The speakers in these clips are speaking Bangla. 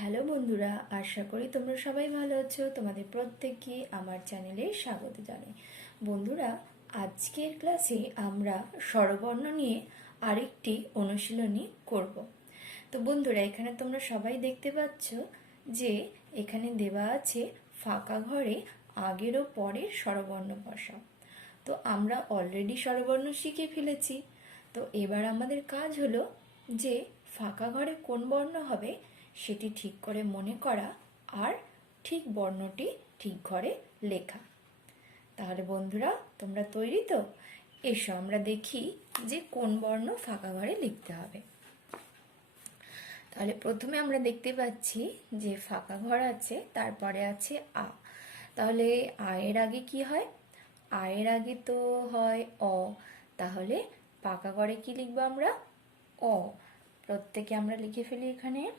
হ্যালো বন্ধুরা, আশা করি তোমরা সবাই ভালো আছো। তোমাদের প্রত্যেককে আমার চ্যানেলে স্বাগত জানাই। বন্ধুরা, আজকের ক্লাসে আমরা স্বরবর্ণ নিয়ে আরেকটি অনুশীলনী করব। তো বন্ধুরা, এখানে তোমরা সবাই দেখতে পাচ্ছ যে এখানে দেওয়া আছে ফাঁকা ঘরে আগের ও পরের স্বরবর্ণ বসা। তো আমরা অলরেডি স্বরবর্ণ শিখে ফেলেছি। তো এবার আমাদের কাজ হলো যে ফাঁকা ঘরে কোন বর্ণ হবে সেটি ঠিক করে মনে করা আর ঠিক বর্ণটি ঠিক ঘরে লেখা। তাহলে বন্ধুরা, তোমরা তৈরি তো? এসো, আমরা দেখি যে কোন বর্ণ ফাঁকা ঘরে লিখতে হবে। তাহলে প্রথমে আমরা দেখতে পাচ্ছি যে ফাঁকা ঘর আছে, তারপরে আছে আ। তাহলে আয়ের আগে কি হয়? আয়ের আগে তো হয় অ। তাহলে পাকা ঘরে কি লিখব আমরা? অ। প্রত্যেকে আমরা লিখে ফেলি এখানে।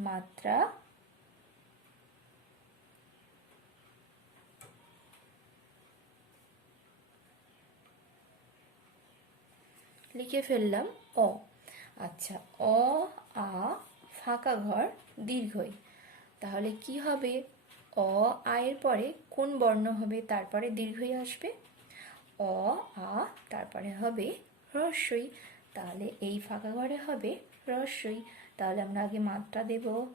মাত্রা লিখে ফেললাম অ। আচ্ছা অ, আ, ফাঁকা ঘর, দীর্ঘই। তাহলে কি হবে? অ আয়ের পরে কোন বর্ণ হবে? তারপরে দীর্ঘই আসবে। অ, আ, তারপরে হবে হ্রস্বই। তাহলে এই ফাঁকা ঘরে হবে হ্রস্বই। তাহলে আমরা আগে মাত্রা দেব,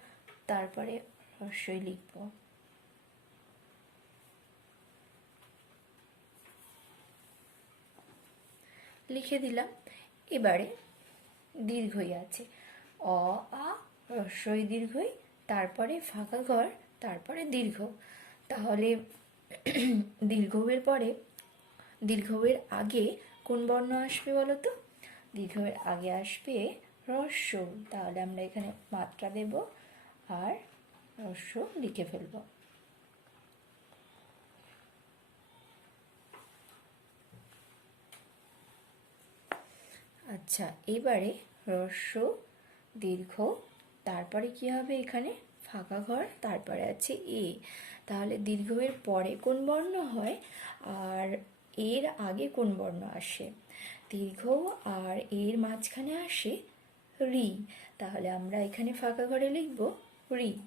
তারপরে হ্রস্বই লিখব। লিখে দিলাম। এবারে দীর্ঘই আছে। অ, আ হ্রস্বই দীর্ঘই, তারপরে ফাঁকা ঘর, তারপরে দীর্ঘ। তাহলে দীর্ঘের পরে দীর্ঘের আগে কোন বর্ণ আসবে বলো তো? দীর্ঘের আগে আসবে রস্য তাহলে আমরা এখানে মাত্রা দেব আর রস্য লিখে ফেলব। আচ্ছা এবারে রস্য দীর্ঘ, তারপরে কি হবে এখানে? ফাঁকা ঘর, তারপরে আছে এ। তাহলে দীর্ঘের পরে কোন বর্ণ হয়? আর এর আগে কোন বর্ণ আসে? দীর্ঘ আর এর মাঝখানে আসে রি। তাহলে আমরা এখানে ফাঁকা ঘরে লিখব রি।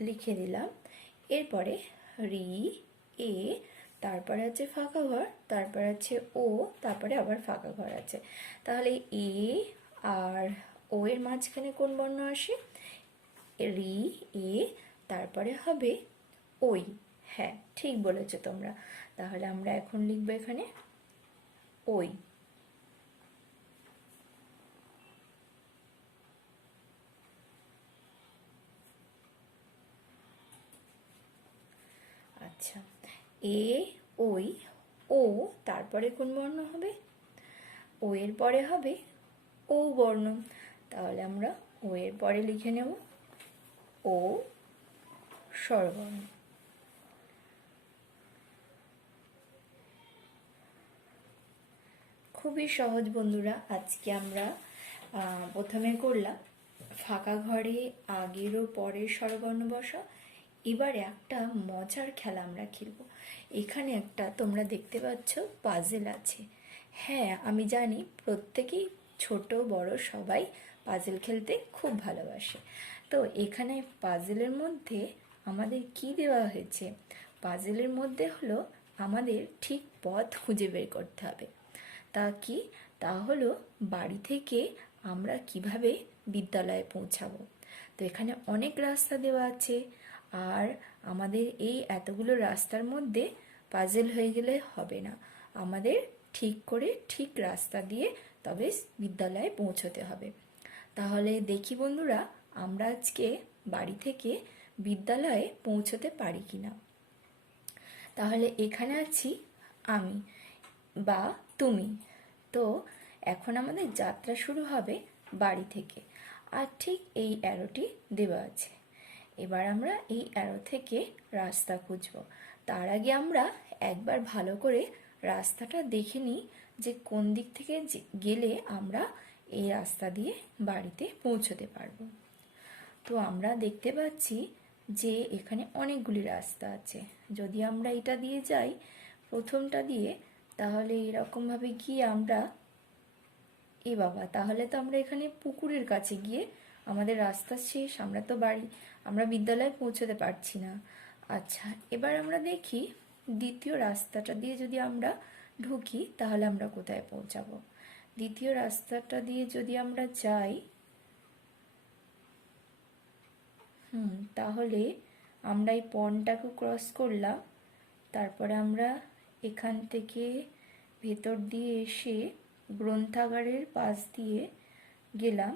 লিখে দিলাম। এরপরে রি, এ, তারপরে আছে ফাঁকা ঘর, তারপরে আছে ও, তারপরে আবার ফাঁকা ঘর আছে। তাহলে এ আর ও এর মাঝখানে কোন বর্ণ আসে? রি, এ, তারপরে হবে ওই। হ্যাঁ ঠিক বলেছ তোমরা। তাহলে আমরা এখন লিখব এখানে ওই। আচ্ছা এ, ওই, ও, তারপরে কোন বর্ণ হবে? ও এর পরে হবে ও বর্ণ। তাহলে আমরা ও এর পরে লিখে নেব ও স্বরবর্ণ খুবই সহজ বন্ধুরা, আজকে আমরা প্রথমে করলাম ফাঁকা ঘরে আগের ও পরের স্বরবর্ণ বসা। এবারে একটা মজার খেলা আমরা খেলব। এখানে একটা তোমরা দেখতে পাচ্ছ পাজেল আছে। হ্যাঁ আমি জানি প্রত্যেকেই ছোট বড় সবাই পাজেল খেলতে খুব ভালোবাসে। তো এখানে পাজেলের মধ্যে আমাদের কি দেওয়া হয়েছে? পাজেলের মধ্যে হলো আমাদের ঠিক পথ খুঁজে বের করতে হবে। তা কি? তা হলো বাড়ি থেকে আমরা কীভাবে বিদ্যালয়ে পৌঁছাবো? তো এখানে অনেক রাস্তা দেওয়া আছে। আর আমাদের এই এতগুলো রাস্তার মধ্যে পাজেল হয়ে গেলে হবে না। আমাদের ঠিক করে ঠিক রাস্তা দিয়ে তবে বিদ্যালয়ে পৌঁছতে হবে। তাহলে দেখি বন্ধুরা, আমরা আজকে বাড়ি থেকে বিদ্যালয়ে পৌঁছতে পারি কি না তাহলে এখানে আছি আমি বা তুমি। তো এখন আমাদের যাত্রা শুরু হবে বাড়ি থেকে। আর ঠিক এই অ্যারোটি দেওয়া আছে। এবার আমরা এই অ্যারো থেকে রাস্তা খুঁজব। তার আগে আমরা একবার ভালো করে রাস্তাটা দেখে নিই যে কোন দিক থেকে গেলে আমরা এই রাস্তা দিয়ে বাড়িতে পৌঁছতে পারব। তো আমরা দেখতে পাচ্ছি যে এখানে অনেকগুলি রাস্তা আছে। যদি আমরা এটা দিয়ে যাই প্রথমটা দিয়ে, তাহলে এরকমভাবে গিয়ে আমরা, এ বাবা, তাহলে তো আমরা এখানে পুকুরের কাছে গিয়ে আমাদের রাস্তা শেষ, আমরা তো বাড়ি, আমরা বিদ্যালয়ে পৌঁছতে পারছি না। আচ্ছা এবার আমরা দেখি দ্বিতীয় রাস্তাটা দিয়ে যদি আমরা ঢুকি, তাহলে আমরা কোথায় পৌঁছাবো? দ্বিতীয় রাস্তাটা দিয়ে যদি আমরা যাই, হুম, তাহলে আমরা এই পনটাকে ক্রস করলাম। তারপরে আমরা এখান থেকে ভেতর দিয়ে এসে গ্রন্থাগারের পাশ দিয়ে গেলাম।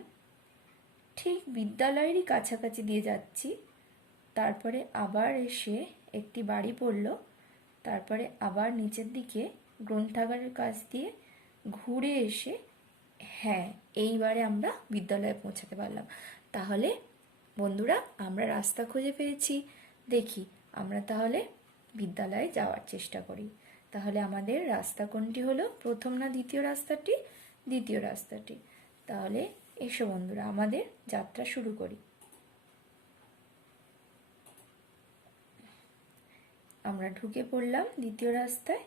ঠিক বিদ্যালয়েরই কাছাকাছি দিয়ে যাচ্ছি। তারপরে আবার এসে একটি বাড়ি পড়ল। তারপরে আবার নিচের দিকে গ্রন্থাগারের কাছ দিয়ে ঘুরে এসে হ্যাঁ এইবারে আমরা বিদ্যালয়ে পৌঁছাতে পারলাম। তাহলে, বন্ধুরা, আমরা রাস্তা খুঁজে পেয়েছি। দেখি, আমরা তাহলে বিদ্যালয়ে যাওয়ার চেষ্টা করি। তাহলে আমাদের রাস্তা কোনটি হলো? প্রথম না দ্বিতীয় রাস্তাটি? দ্বিতীয় রাস্তাটি। তাহলে, এসো বন্ধুরা, আমাদের যাত্রা শুরু করি। আমরা ঢুকে পড়লাম দ্বিতীয় রাস্তায়।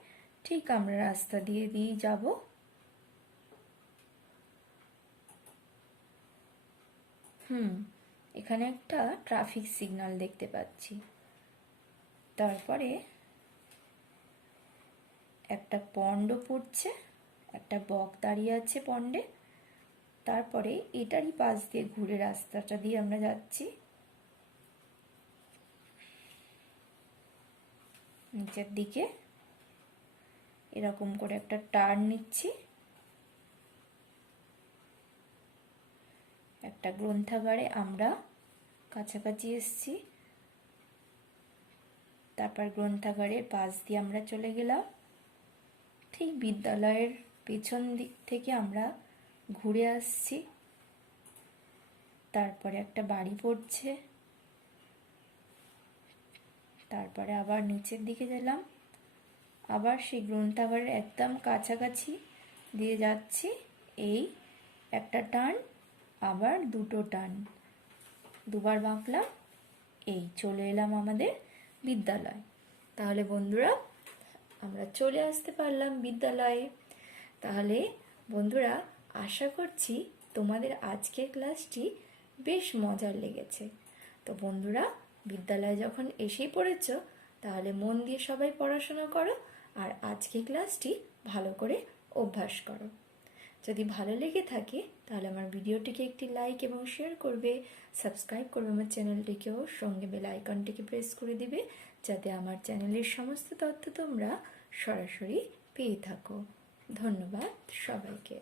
ঠিক আমরা রাস্তা দিয়ে দিয়েই যাব। হুম, এখানে একটা ট্রাফিক সিগন্যাল দেখতে পাচ্ছি। তারপরে একটা পন্ডও পড়ছে, একটা বক দাঁড়িয়ে আছে পন্ডে তারপরে এটারই পাশ দিয়ে ঘুরে রাস্তাটা দিয়ে আমরা যাচ্ছি। নিচের দিকে এরকম করে একটা টার্ন নিচ্ছি। একটা গ্রন্থাগারে আমরা কাছাকাছি এসছি। তারপর গ্রন্থাগারের পাশ দিয়ে আমরা চলে গেলাম। ঠিক বিদ্যালয়ের পেছন দিক থেকে আমরা ঘুরে আসছি। তারপরে একটা বাড়ি পড়ছে। তারপরে আবার নিচের দিকে গেলাম। আবার সেই গ্রন্থাগারের একদম কাছাকাছি দিয়ে যাচ্ছি। এই একটা টান আবার দুটো টান। দুবার বাঁকলাম, এই চলে এলাম আমাদের বিদ্যালয়। তাহলে বন্ধুরা, আমরা চলে আসতে পারলাম বিদ্যালয়ে। তাহলে বন্ধুরা, আশা করছি তোমাদের আজকের ক্লাসটি বেশ মজার লেগেছে। তো বন্ধুরা, বিদ্যালয়ে যখন এসেই পড়েছ, তাহলে মন দিয়ে সবাই পড়াশোনা করো আর আজকে ক্লাসটি ভালো করে অভ্যাস করো। যদি ভালো লেগে থাকে, তাহলে আমার ভিডিওটিকে একটি লাইক এবং শেয়ার করবে। সাবস্ক্রাইব করবে আমার চ্যানেলটিকেও সঙ্গে বেল আইকনটিকে প্রেস করে দিবে, যাতে আমার চ্যানেলের সমস্ত তথ্য তোমরা সরাসরি পেয়ে থাকো। ধন্যবাদ সবাইকে।